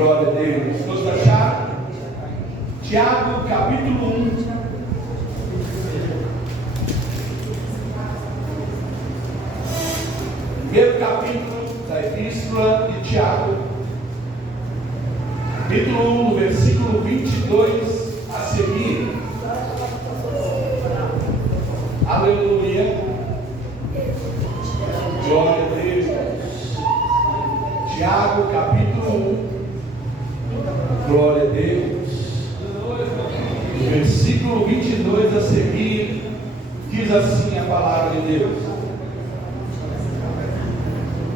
Glória a Deus. Todos acharam? Tiago, capítulo 1. Primeiro capítulo da Epístola de Tiago. Capítulo 1, versículo 22 a seguir. Aleluia. Glória a Deus. Tiago, capítulo 1. Glória a Deus. Versículo 22 a seguir, diz assim a palavra de Deus: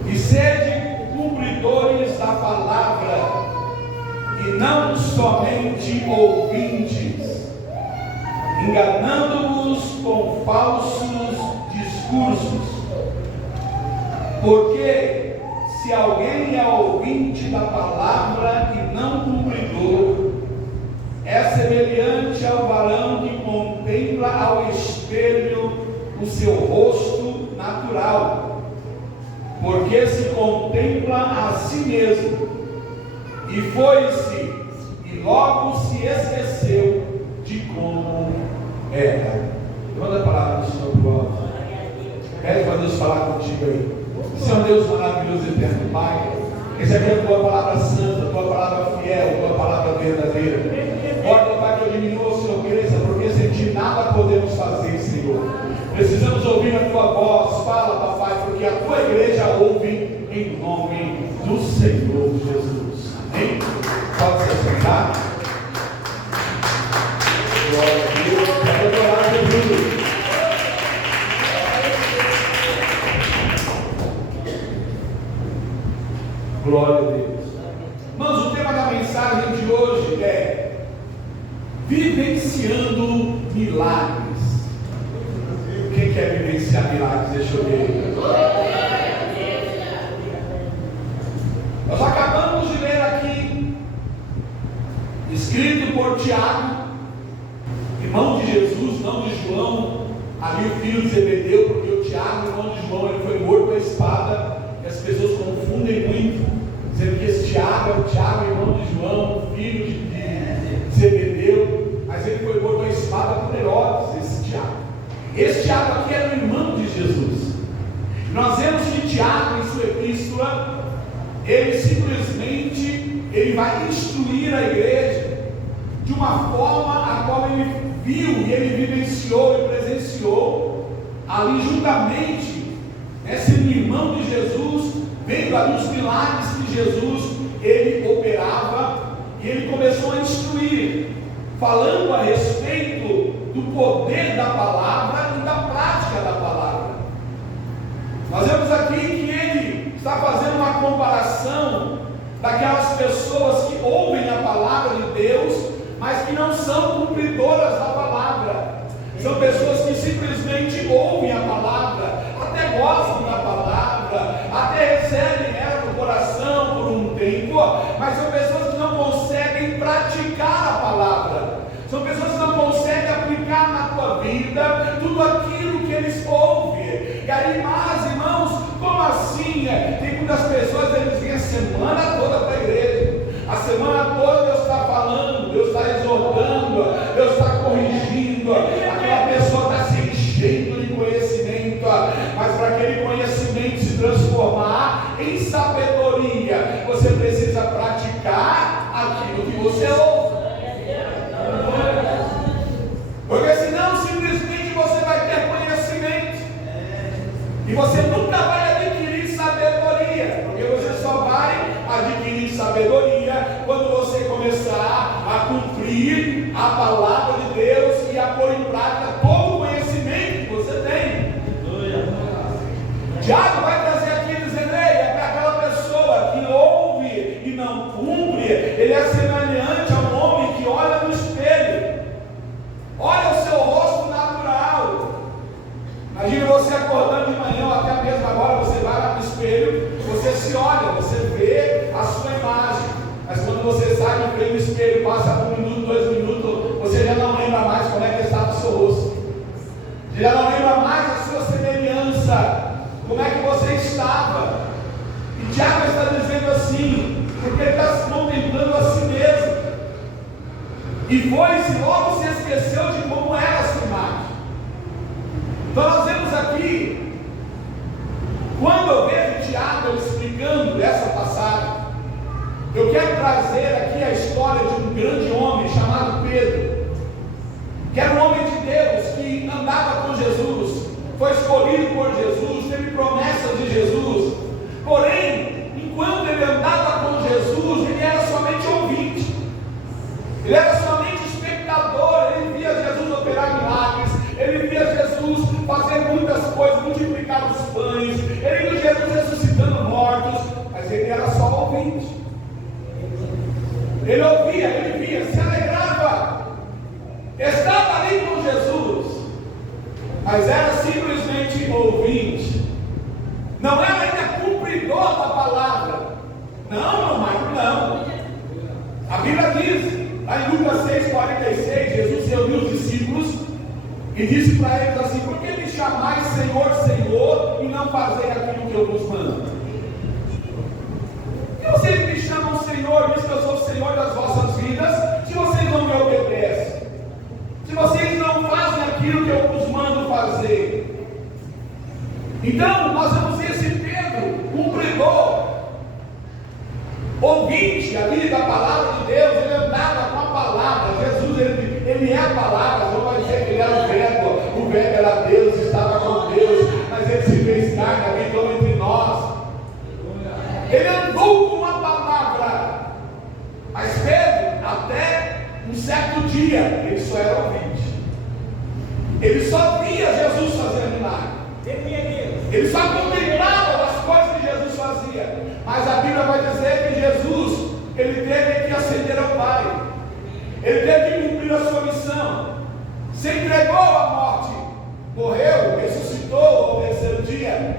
e sede cumpridores da palavra, e não somente ouvintes, enganando-vos com falsos discursos. Porque se alguém é ouvinte da palavra e não cumpridor, é semelhante ao varão que contempla ao espelho o seu rosto natural, porque se contempla a si mesmo, e foi-se, e logo se esqueceu de como era. Manda a palavra do Senhor para o alto. Pede para Deus falar contigo aí. Senhor Deus maravilhoso e eterno Pai, recebe a tua palavra santa, a tua palavra fiel, a tua palavra verdadeira. Ora, Pai, que eu diminua, o Senhor cresça, porque sem ti nada podemos fazer, Senhor. Precisamos ouvir a tua voz. Fala, papai, porque a tua igreja ouve em nome do Senhor Jesus. Amém? Pode se sentar. Glória a Deus. Pode adorar Jesus. Glória a Deus. Mas o tema da mensagem de hoje é vivenciando milagres. Quem quer vivenciar milagres? Deixa eu ver. Nós acabamos de ler aqui, escrito por Tiago, irmão de Jesus, não de João, ali o filho de Zebedeu, porque o Tiago, irmão de João, ele foi morto com a espada, e as pessoas confundem muito, dizendo que esse Tiago é o Tiago, irmão de João, filho de Zebedeu, mas ele foi morto com a espada por Herodes, esse Tiago. Esse Tiago aqui era o irmão de Jesus. Nós vemos que Tiago, em sua epístola, ele simplesmente vai instruir a igreja de uma forma a qual ele viu e ele vivenciou e presenciou ali juntamente, sendo irmão de Jesus, vendo ali os milagres que Jesus ele operava, e ele começou a instruir, falando a respeito do poder da palavra e da prática da palavra. Nós vemos aqui que ele está fazendo uma comparação daquelas pessoas que ouvem a palavra de Deus, mas que não são cumpridoras da palavra. São pessoas que simplesmente ouvem a palavra, até gostam da palavra, até recebem ela no coração por um tempo, mas são pessoas que não conseguem praticar a palavra. São pessoas que não conseguem aplicar na tua vida tudo aquilo que eles ouvem. E aí, mas irmãos, como assim? Tem muitas pessoas, eles vêm a semana toda para a igreja. A semana toda Deus está falando, Deus está exortando, Deus está corrigindo. Aquela pessoa está se enchendo de conhecimento, mas para aquele conhecimento se transformar em sabedoria, você precisa praticar aquilo que você ouve. Porque senão simplesmente você vai ter conhecimento e você nunca vai adquirir sabedoria, porque você só vai adquirir sabedoria quando você começar a cumprir a palavra de Deus e a pôr em prática todo o conhecimento que você tem. Tiago vai trazer aqui dizendo: para aquela pessoa que ouve e não cumpre, ele é semelhante a um homem que olha no espelho, olha o seu rosto natural. Imagina você acordando de manhã, ou até mesmo agora, você vai lá no espelho, você se olha, você vê a sua imagem, mas quando você sai de frente do espelho, passa 1 minuto, 2 minutos, você já não lembra mais como é que estava o seu rosto, já não lembra mais a sua semelhança, como é que você estava. E Tiago está dizendo assim, porque ele está contemplando e foi-se, logo se esqueceu de como era a sua imagem. Então nós vemos aqui, quando eu vejo Tiago explicando essa passagem, eu quero trazer aqui a história de um grande homem chamado Pedro, que era um homem de Deus, que andava com Jesus, foi escolhido por Jesus, teve promessas de Jesus, porém, enquanto ele andava com Jesus, ele era somente ouvinte, ele era somente espectador, ele via Jesus operar milagres, ele via Jesus fazer muitas coisas, multiplicar os pães, ele via Jesus ressuscitando mortos, mas ele era só ouvinte. Ele ouvia, ele via, se alegrava, estava ali com Jesus, mas era simplesmente ouvinte, não era ainda cumpridor da palavra. Não. A Bíblia diz, lá em Lucas 6,46, Jesus reuniu os discípulos e disse para eles assim: por que me chamais Senhor, Senhor, e não fazer aquilo que eu vos mando? Por que vocês me chamam Senhor, diz que eu sou o Senhor das vossas vidas, se vocês não me obedecem? Se vocês não fazem aquilo que eu vos mando fazer? Então, nós vemos esse Pedro, cumpridor, ouvinte ali da palavra de Deus, ele andava com a palavra. Jesus, ele é a palavra, não vai dizer que ele era o verbo era Deus, estava com Deus, mas ele se fez carne, habitou entre nós. Ele andou com a palavra, mas Pedro, até um certo dia, ele só era ouvinte, ele só via Jesus fazer milagre, ele só contemplava as coisas que Jesus fazia, mas a Bíblia vai dizer que Jesus, ele teve que ascender ao Pai, ele teve que cumprir a sua missão, se entregou à morte, morreu, ressuscitou ao terceiro dia,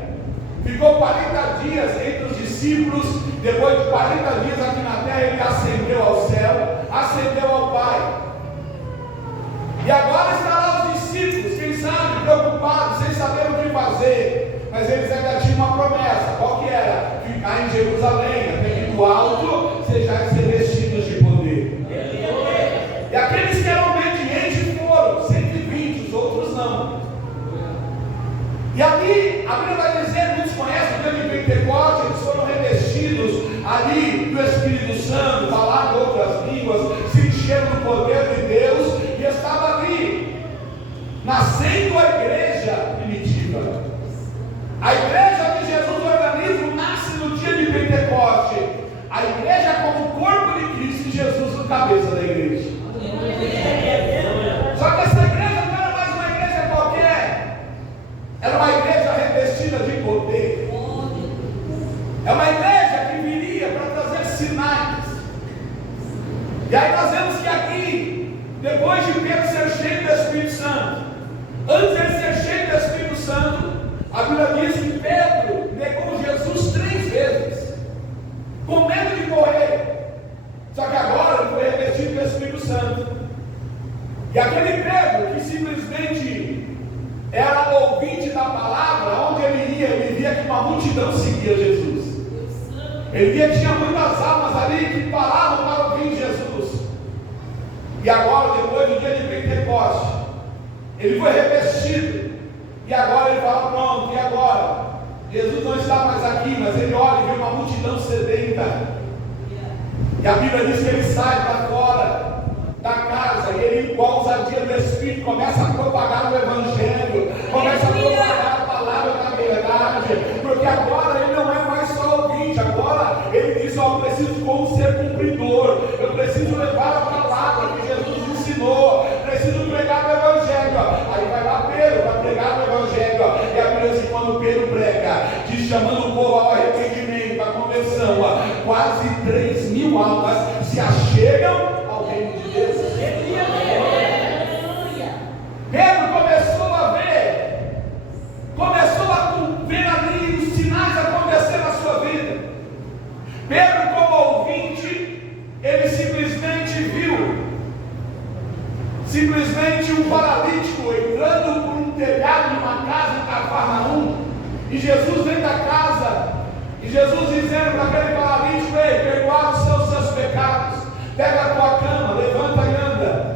ficou 40 dias entre os discípulos, depois de 40 dias aqui na terra, ele ascendeu ao céu, ascendeu ao Pai, e agora está lá os discípulos, quem sabe, preocupados, sem saber o que fazer, mas eles ainda tinham uma promessa. Qual que era? Ficar em Jerusalém, até que do alto sejais revestidos de poder. E aqueles que eram obedientes foram 120, os outros não. E ali, a Bíblia vai dizer, muitos conhecem o dia de Pentecostes, eles foram revestidos ali do Espírito Santo, falaram outras línguas, se encheram do poder de Deus, e estava ali, nascendo a igreja primitiva. A igreja que Jesus organiza nasce no dia de Pentecoste. A igreja como corpo de Cristo e Jesus no cabeça da igreja. Só que essa igreja não era mais uma igreja qualquer, era uma igreja revestida de poder. É uma igreja que viria para trazer sinais. E aí nós vemos que aqui, depois de Pedro ser cheio do Espírito Santo, antes de ele ser cheio do Espírito Santo, a Bíblia diz que Pedro negou Jesus 3 vezes, com medo de morrer. Só que agora ele foi revestido do Espírito Santo. E aquele Pedro que simplesmente era ouvinte da palavra, onde ele ia, ele via que uma multidão seguia Jesus. Ele via que tinha muitas almas ali que paravam para ouvir Jesus. E agora, depois do dia de Pentecostes, ele foi revestido. E agora ele fala: pronto, e agora? Jesus não está mais aqui, mas ele olha e vê uma multidão sedenta. E a Bíblia diz que ele sai para fora da casa, e ele, com a ousadia do Espírito, começa a propagar o Evangelho, começa a propagar a palavra da verdade, porque agora ele não é mais só ouvinte, agora ele diz: ó, eu preciso como ser cumpridor, eu preciso levar a palavra que Jesus ensinou, preciso pregar o Evangelho. Aí vai lá Pedro para pregar o Evangelho, e a Bíblia diz: quando Pedro prega, diz, chamando o povo ao arrependimento, à conversão, quase 3.000 almas se achegam ao reino de Deus. Pedro começou a ver ali os sinais acontecer na sua vida. Pedro, como ouvinte, ele simplesmente viu um paralítico entrando por um telhado de uma casa em Cafarnaum, e Jesus dentro da casa, e Jesus dizendo para aquele paralítico: ei, perdoados são os seus pecados, pega a tua cama, levanta e anda.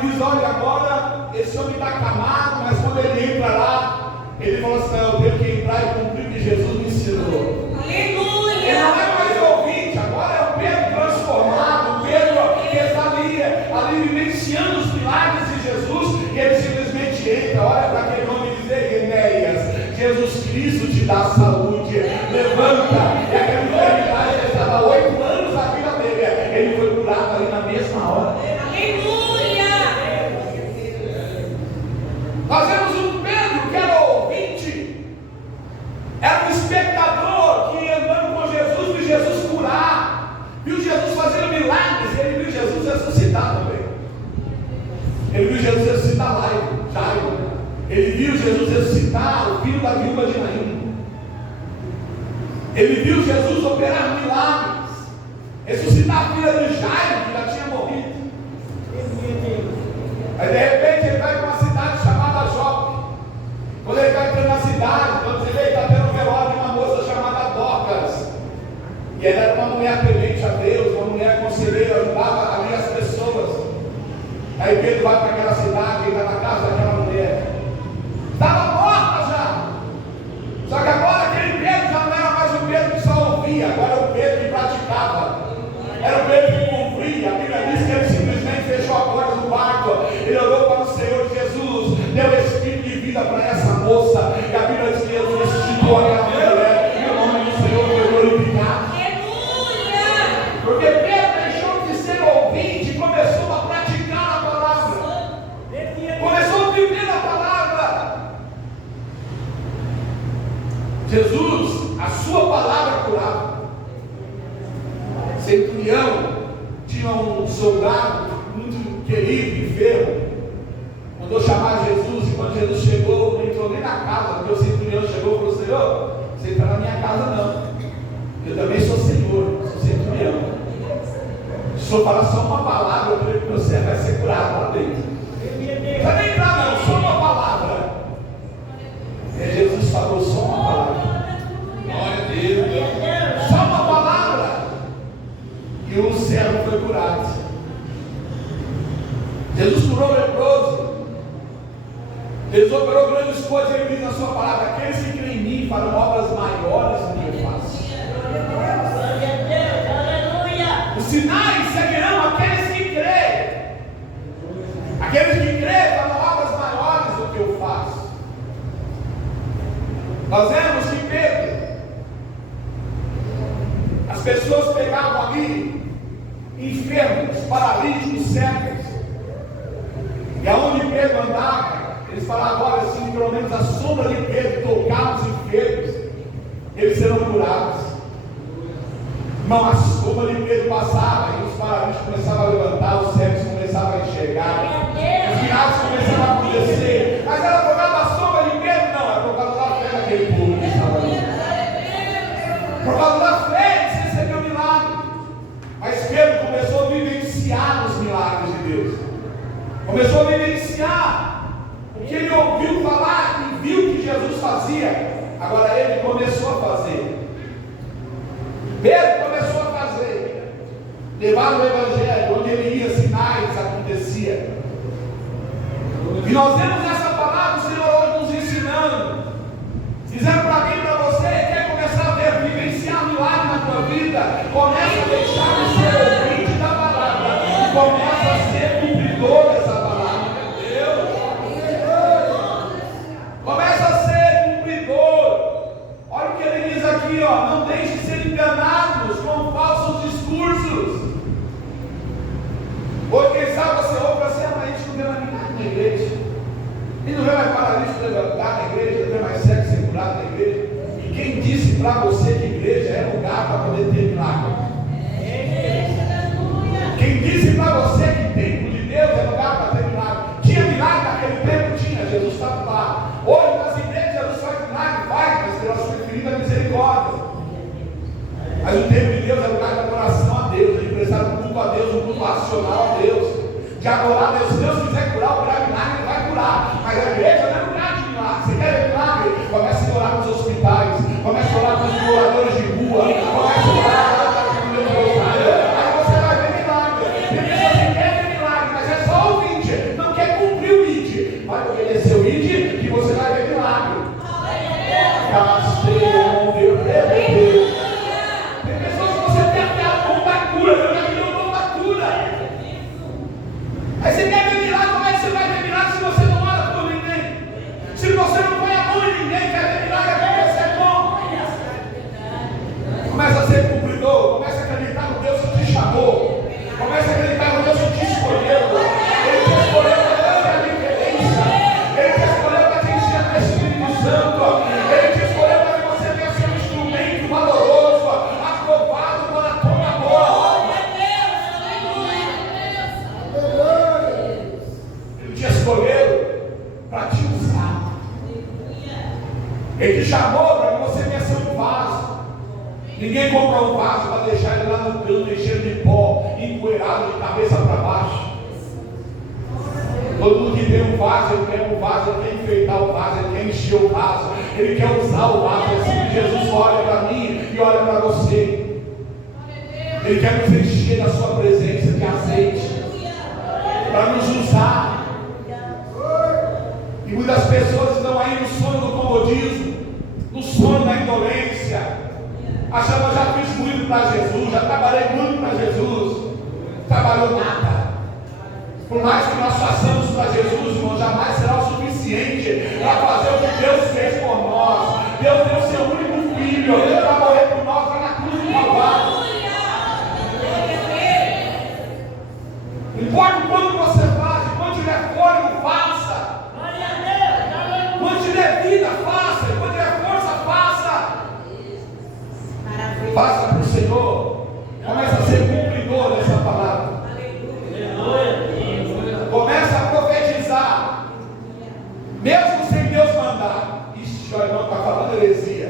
diz: olha, agora esse homem está acamado, mas quando ele entra lá, ele fala assim: não, eu tenho que entrar e cumprir o que Jesus me ensinou. Aleluia! Ele não é mais ouvinte, agora é o Pedro transformado, o Pedro que está ali vivenciando os milagres de Jesus, e ele simplesmente entra, olha para aquele homem e diz: Enéas, Jesus Cristo te dá saúde, levanta. E aquela enfermidade, ele estava 8 anos na vida dele, ele foi curado ali na mesma hora. Aleluia! Nós vemos um Pedro que era ouvinte, era um espectador que andando com Jesus, viu Jesus curar, viu Jesus fazendo milagres, ele viu Jesus ressuscitar também. Ele viu Jesus ressuscitar Jairo, ele viu Jesus ressuscitar o filho da viúva de Naim, ele viu Jesus operar milagres, ressuscitar a filha de Jairo, que já tinha morrido. Aí de repente ele vai para uma cidade chamada Jope. Quando ele vai entrando na cidade, quando você vê, ele está tendo um velório de uma moça chamada Dorcas. E ela era uma mulher temente a Deus, uma mulher conselheira, ajudava ali as pessoas. Aí Pedro vai para aquela cidade, ele está na casa daquela mulher. Estava morta já. Só que agora aquele Pedro já não era mais o Pedro que só ouvia, agora era o Pedro que praticava. Era o Pedro que cumpria. A Bíblia diz que ele simplesmente fechou a porta do quarto. Ele orou para o Senhor Jesus, deu espírito de vida para essa moça. E a Bíblia diz que Jesus restituiu aquela mulher. E o nome do Senhor foi glorificado. Aleluia! Porque Pedro deixou de ser ouvinte e começou a praticar a palavra. Começou a viver a palavra. Jesus, a sua palavra curava. Centurião tinha um soldado muito querido, enfermo. Mandou chamar Jesus, e quando Jesus chegou, não entrou nem na casa, porque o centurião chegou e falou: Senhor, você entra na minha casa não. Eu também sou senhor, sou centurião. Se o senhor falar só uma palavra, eu creio que você vai ser curado lá dentro. Não precisa nem entrar não, só uma palavra. E aí Jesus falou: só uma palavra. Glória a Deus. Só uma palavra. E o servo foi curado. Jesus curou o leproso. Jesus operou grandes coisas. Ele diz na sua palavra: aqueles que creem em mim farão obras maiores do que eu faço. Os sinais seguirão aqueles que creem. Aqueles que creem farão obras maiores do que eu faço. Nós vemos que Pedro, as pessoas pegavam ali enfermos, paralíticos, cegos, e aonde Pedro andava, eles falavam: olha, assim, pelo menos a sombra de Pedro tocar os enfermos, eles serão curados. Irmão, a sombra de Pedro passava e os paralíticos começavam a levantar, os cegos começavam a enxergar, os milagres começavam a acontecer. Mas era por causa da sombra de Pedro? Não, era por causa da fé daquele povo que estava ali. Por causa da fé eles receberam milagre. Mas Pedro começou a vivenciar os milagres de Deus. Começou a vivenciar o que ele ouviu falar e viu que Jesus fazia. Agora ele começou a fazer. Pedro começou a fazer. Levar o Evangelho, onde ele ia, sinais aconteciam. E nós vemos essa palavra, o Senhor hoje nos ensinando, dizendo para mim e para você: quer começar a ver, vivenciar milagre na tua vida? Começa a deixar de ser ouvinte da palavra e começa a ser cumpridor dessa palavra. Começa a ser cumpridor. Olha o que ele diz aqui, ó: não deixe de ser enganados com falsos discursos. Hoje, quem sabe você ouve assim: a gente não vê mais ninguém na igreja, e não vê mais paralítico levantar na igreja, não vê mais cego ser curado na igreja. E quem disse para você que igreja é lugar para poder ter milagre? Quem disse para você que templo de Deus é lugar para ter milagre? Tinha milagre naquele tempo? Tinha, Jesus estava lá. Hoje nas igrejas Jesus faz milagre, faz, mas pela sua infinita misericórdia. Mas o templo de Deus é lugar de adoração a Deus, de prestar um culto a Deus, um culto racional a Deus, de adorar a Deus. Se Deus quiser curar, operar milagre, Ele vai curar. Mas a igreja não é lugar de milagre. Você quer ver milagre? Comece a orar nos hospitais, comece a orar com os moradores de rua, comece a orar com os aí você vai ver milagre. Tem pessoas que querem ver milagre, mas é só ouvinte, Senhor, meu Deus. Tem pessoas que você tem até a bomba cura, eu já vi o bomba cura. Aí você quer ver milagre, como é que você vai ver milagre se você não ora por ninguém? Se você não põe a mão em ninguém, quer ver milagre, acontecer como? Começa a ser cumpridor, começa a acreditar no Deus que te chamou, começa a acreditar no Deus que te escolheu. Ele te escolheu para fazer a diferença, ele te escolheu para te encher do Espírito Santo, ele te escolheu para que você venha ser um instrumento valoroso, aprovado para toda boa obra. Ele te escolheu para te usar, ele te chamou para que você venha ser um vaso. Ninguém compra um vaso para deixar ele lá no canto, enchendo de pó, empoeirado de cabeça para baixo. Todo mundo que tem um vaso, ele quer um vaso, ele quer enfeitar o vaso, ele quer encher o vaso, ele quer usar o vaso. Assim que Jesus olha para mim e olha para você. Ele quer nos encher da sua presença de azeite, para nos usar. E muitas pessoas estão aí no sono do comodismo, no sono da indolência. Achando que eu já fiz muito para Jesus, já trabalhei muito para Jesus. Trabalhou nada. Por mais que nós façamos para Jesus, irmão, jamais será o suficiente para fazer o que Deus fez por nós. Deus deu seu único filho para morrer por nós lá na cruz do Calvário. Não importa o quanto você faz, quanto tiver fôlego, faça. Quanto tiver vida, faça. Quanto tiver força, faça. Faça para o Senhor. Começa a ser cumpridor dessa palavra. Começa a profetizar. Mesmo sem Deus mandar. Ixi, olha, não está falando heresia.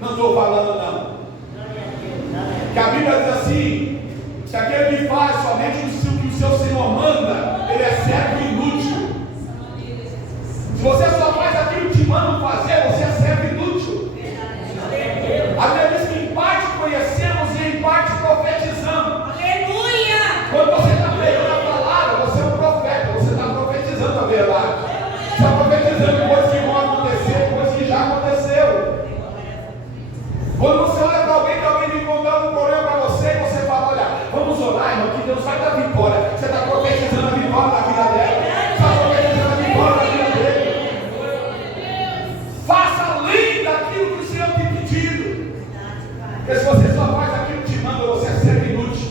Não estou falando não. Que a Bíblia diz assim: se aquele que faz somente o que o seu Senhor manda, ele é servo inútil. Se você só faz aquilo que te mandam fazer, você é servo inútil. A Bíblia diz que em parte conhecemos e em parte profetizamos. Aleluia! Quando você está pregando a palavra, você é um profeta, você está profetizando a verdade. Você está profetizando coisas que vão acontecer, coisas que já aconteceu. Quando você olha para alguém, que alguém te contando um problema para você, e você fala: olha, vamos orar, irmão, que Deus vai dar vitória. Você está profetizando a vitória na vida dela. Você está profetizando a vitória na vida dele. Faça além daquilo que o Senhor tem pedido. Porque se você só faz aquilo que te manda, você é servo inútil.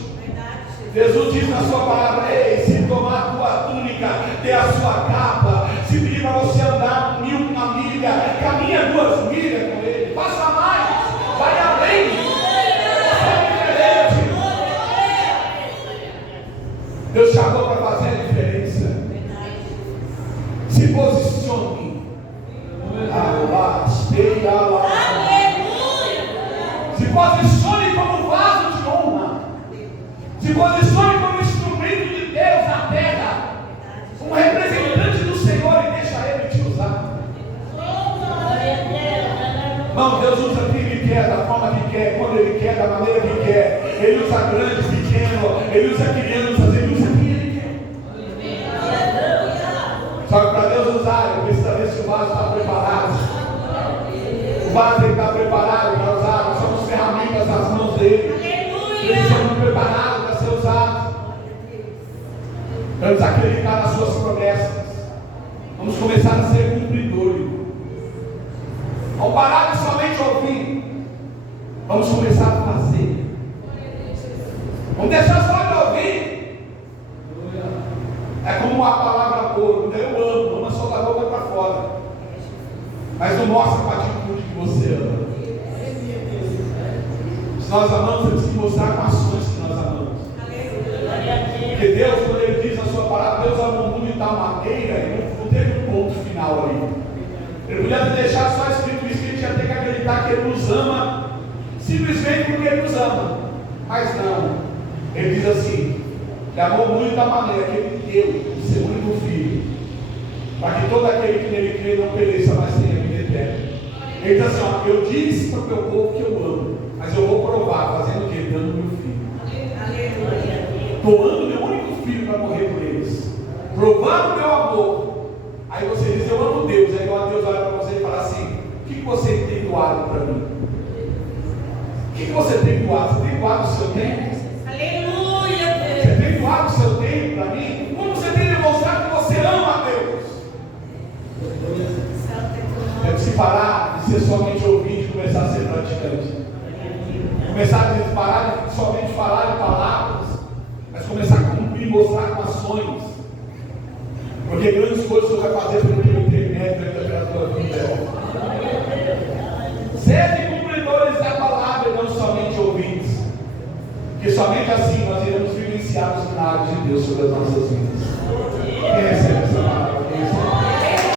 Jesus diz na sua palavra: ei, se tomar a tua túnica, dê a sua capa. Se pedir para você andar uma milha, caminha 2 milhas com ele. Faça mais, vai além. É diferente. Deus chamou para fazer a diferença. Se posicione. Se posicione como vaso de honra. Se posicione como instrumento de Deus na terra. Um representante do Senhor, e deixa Ele te usar. Não, Deus usa quem Ele quer, da forma que quer, quando Ele quer, da maneira que quer. Ele usa grande, pequeno, Ele usa crianças, Ele usa quem Ele quer. Só que para Deus usar, Ele precisa ver se o vaso está preparado. O vaso tem que estar preparado para usar. Nós somos ferramentas nas mãos dele. Precisamos preparados para ser usados. Vamos acreditar nas suas promessas. Vamos começar a ser cumpridores. Ao parar de somente ouvir, vamos começar a fazer. Vamos deixar só de ouvir. É como a palavra boa. Eu amo, só da boca para fora. Mas não mostra com a atitude que você ama. Se nós amamos, temos que mostrar com ações que nós amamos. Porque Deus, quando Ele diz na sua palavra, Deus ama o mundo de tal maneira, Ele não teve um ponto final ali. Ele podia deixar só escrito isso, que a gente ia ter que acreditar que Ele nos ama, simplesmente porque Ele nos ama. Mas não. Ele diz assim: Ele amou o mundo de tal maneira que Ele deu o seu único filho, para que todo aquele que nele crê não pereça, mas tenha vida eterna. Ele diz assim: ó, eu disse para o meu povo que eu amo, mas eu vou provar, fazendo o quê? Dando meu filho. Doando meu único filho para morrer por eles. Provando meu amor. Aí você diz: eu amo Deus. Aí igual a Deus olha para você e fala assim: o que você tem doado para mim? O que você tem doado? Você tem doado o seu tempo? Aleluia, Deus. Você tem doado o seu tempo para mim? Como você tem demonstrado que você ama a Deus? Deve se parar de ser somente ouvinte e começar a ser praticante. Começar a parar de somente falar de palavras, mas começar a cumprir, mostrar com ações. Porque grandes coisas você vai fazer pelo internet da tua vida. Sede cumpridores da palavra e não somente ouvintes. Porque somente assim nós iremos vivenciar os milagres de Deus sobre as nossas vidas.